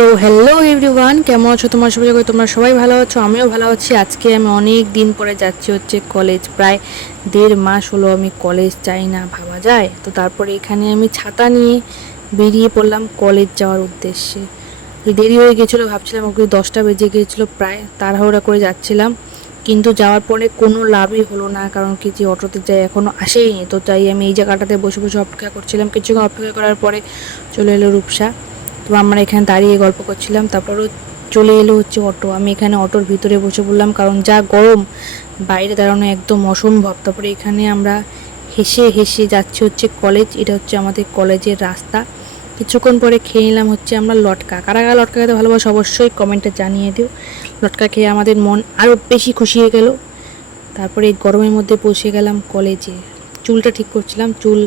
তো hello everyone, কেমন আছো তোমার সবাই? তোমরা সবাই ভালো আছো, আমিও ভালো আছি। আজকে আমি অনেক দিন পরে যাচ্ছি হচ্ছে কলেজ। প্রায় 1.5 মাস হলো আমি কলেজ যাই না, ভাবা যায়। তো তারপরে এখানে আমি ছাতা নিয়ে বেরিয়ে পড়লাম কলেজ যাওয়ার উদ্দেশ্যে। দেরি হয়ে গেছিলো, ভাবছিলাম ওকে 10টা বেজে গিয়েছিলো, প্রায় তাড়াহুড়া করে যাচ্ছিলাম। কিন্তু যাওয়ার পরে কোনো লাভই হলো না, কারণ কি যে অটোতে যাই এখনও আসেইনি। তো তাই আমি এই জায়গাটাতে বসে বসে অপেক্ষা করছিলাম। কিছুক্ষণ অপেক্ষা করার পরে চলে এলো রূপসা। তো আমরা এখানে দাঁড়িয়ে গল্প করছিলাম, তারপরও চলে এলো হচ্ছে অটো। আমি এখানে অটোর ভিতরে বসে পড়লাম, কারণ যা গরম, বাইরে দাঁড়ানো একদম অসম্ভব। তারপরে এখানে আমরা হেসে হেসে যাচ্ছি হচ্ছে কলেজ। এটা হচ্ছে আমাদের কলেজের রাস্তা। কিছুক্ষণ পরে খেয়ে নিলাম হচ্ছে আমরা লটকা। কারা কারা লটকা খেতে ভালোবাসো অবশ্যই কমেন্টে জানিয়ে দিও। লটকা খেয়ে আমাদের মন আরও বেশি খুশি হয়ে গেল। তারপরে এই গরমের মধ্যে পৌঁছে গেলাম কলেজে। চুলটা ঠিক করছিলাম, চুল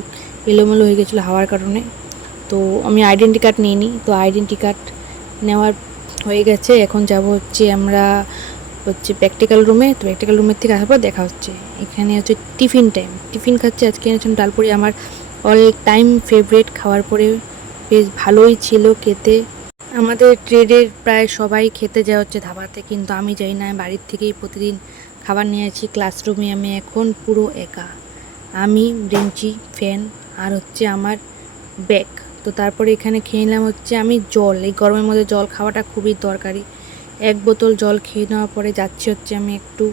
এলোমেলো হয়ে গেছিলো হাওয়ার কারণে। তো আমি আইডেন্টি কার্ড নিইনি, তো আইডেন্টি কার্ড নেওয়ার হয়ে গেছে। এখন যাব হচ্ছে আমরা হচ্ছে প্র্যাকটিক্যাল রুমে। তো প্র্যাকটিক্যাল রুমের থেকে আসার পর দেখা হচ্ছে। এখানে হচ্ছে টিফিন টাইম, টিফিন খাচ্ছে। আজকে এনেছিলাম ডালপুরি, আমার অল টাইম ফেভারিট। খাওয়ার পরে বেশ ভালোই ছিল খেতে। আমাদের ট্রেডের প্রায় সবাই খেতে যায় হচ্ছে ধাবাতে, কিন্তু আমি যাই না, বাড়ির থেকেই প্রতিদিন খাবার নিয়ে আসি। ক্লাসরুমে আমি এখন পুরো একা, আমি, ব্রেঞ্চি, ফ্যান আর হচ্ছে আমার ব্যাগ। তো তারপরে এখানে খেয়ে নিলাম হচ্ছে আমি জল। এই গরমের মধ্যে জল খাওয়াটা খুবই দরকারি। 1 বোতল জল খেয়ে নেওয়ার পরে যাচ্ছি হচ্ছে আমি একটু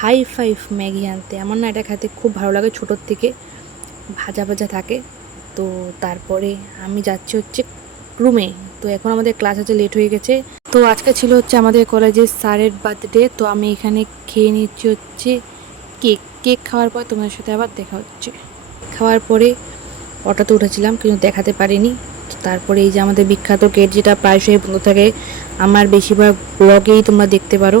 হাই ফাইভ ম্যাগি আনতে। আমার না এটা খেতে খুব ভালো লাগে, ছোটোর থেকে ভাজা ভাজা থাকে। তো তারপরে আমি যাচ্ছি হচ্ছে রুমে। তো এখন আমাদের ক্লাস আছে, লেট হয়ে গেছে। তো আজকে ছিল হচ্ছে আমাদের কলেজের স্যারের বার্থডে। তো আমি এখানে খেয়ে নিচ্ছি হচ্ছে কেক। কেক খাওয়ার পর তোমাদের সাথে আবার দেখা হচ্ছে। খাওয়ার পরে অটোতে উঠেছিলাম, কিন্তু দেখাতে পারিনি। তারপরে এই যে আমাদের বিখ্যাত গেট, যেটা প্রায়শই বন্ধ থাকে, আমার বেশিরভাগ ব্লগেই তোমরা দেখতে পারো।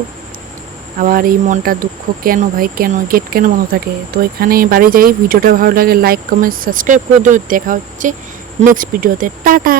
আবার এই মনটা দুঃখ কেন ভাই, কেন গেট কেন বন্ধ থাকে? তো এখানে বাড়ি যাই। ভিডিওটা ভালো লাগে লাইক কমেন্ট সাবস্ক্রাইব করে দিও। দেখা হচ্ছে নেক্সট ভিডিওতে। টাটা।